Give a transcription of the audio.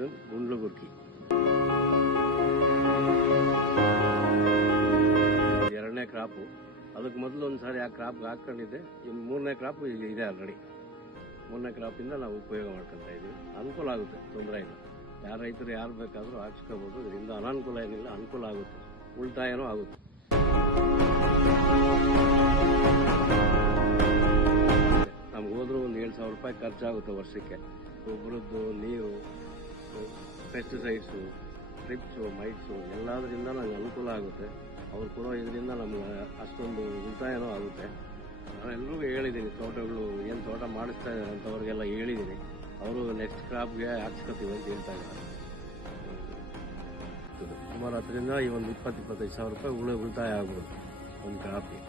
ಇದು ಗುಂಡ್ಲುಗುರ್ಕಿ. ಎರಡನೇ ಕ್ರಾಪು. ಅದಕ್ಕೆ ಮೊದಲು ಒಂದ್ಸಾರಿ ಆ ಕ್ರಾಪ್ಗೆ ಹಾಕೊಂಡಿದ್ದೆ. ಇನ್ನು ಮೂರನೇ ಕ್ರಾಪ್ ಈಗ ಇದೆ ಆಲ್ರೆಡಿ. ಮೂರನೇ ಕ್ರಾಪಿಂದ ನಾವು ಉಪಯೋಗ ಮಾಡ್ಕೊತಾ ಇದೀವಿ. ಅನುಕೂಲ ಆಗುತ್ತೆ, ತೊಂದರೆ ಇಲ್ಲ. ಯಾರ ರೈತರು ಯಾರು ಬೇಕಾದರೂ ಹಾಕ್ಸ್ಕೋಬಹುದು. ಇದರಿಂದ ಅನಾನುಕೂಲ ಏನಿಲ್ಲ, ಅನುಕೂಲ ಆಗುತ್ತೆ, ಉಳಿತಾಯನೂ ಆಗುತ್ತೆ. ನಮ್ಗೆ ಹೋದ್ರೂ ಒಂದು 7,000 ರೂಪಾಯಿ ಖರ್ಚಾಗುತ್ತೆ ವರ್ಷಕ್ಕೆ. ಗೊಬ್ಬರದ್ದು, ನೀರು, ಪೆಸ್ಟಿಸೈಡ್ಸು, ಟ್ರಿಪ್ಸು, ಮೈಟ್ಸು ಎಲ್ಲದರಿಂದ ನಂಗೆ ಅನುಕೂಲ ಆಗುತ್ತೆ. ಅವ್ರು ಕೊಡೋ ಇದರಿಂದ ನಮ್ಗೆ ಅಷ್ಟೊಂದು ಉಳಿತಾಯನೂ ಆಗುತ್ತೆ. ನಾನು ಎಲ್ರಿಗೂ ಹೇಳಿದ್ದೀನಿ, ತೋಟಗಳು ಏನು ತೋಟ ಮಾಡಿಸ್ತಾ ಇದ್ದಾರೆ ಅಂತವ್ರಿಗೆಲ್ಲ ಹೇಳಿದ್ದೀನಿ. ಅವರು ನೆಕ್ಸ್ಟ್ ಕ್ರಾಪ್ಗೆ ಹಾಕ್ಸ್ಕೊತೀವಿ ಅಂತ ಹೇಳ್ತಾ ಇದ್ದಾರೆ. ಸುಮಾರು 10ರಿಂದ ಈ ಒಂದು 20-25 ಸಾವಿರ ರೂಪಾಯಿ ಉಳಿತಾಯ ಆಗ್ಬೋದು ಒಂದು ಕ್ರಾಪ್ಗೆ.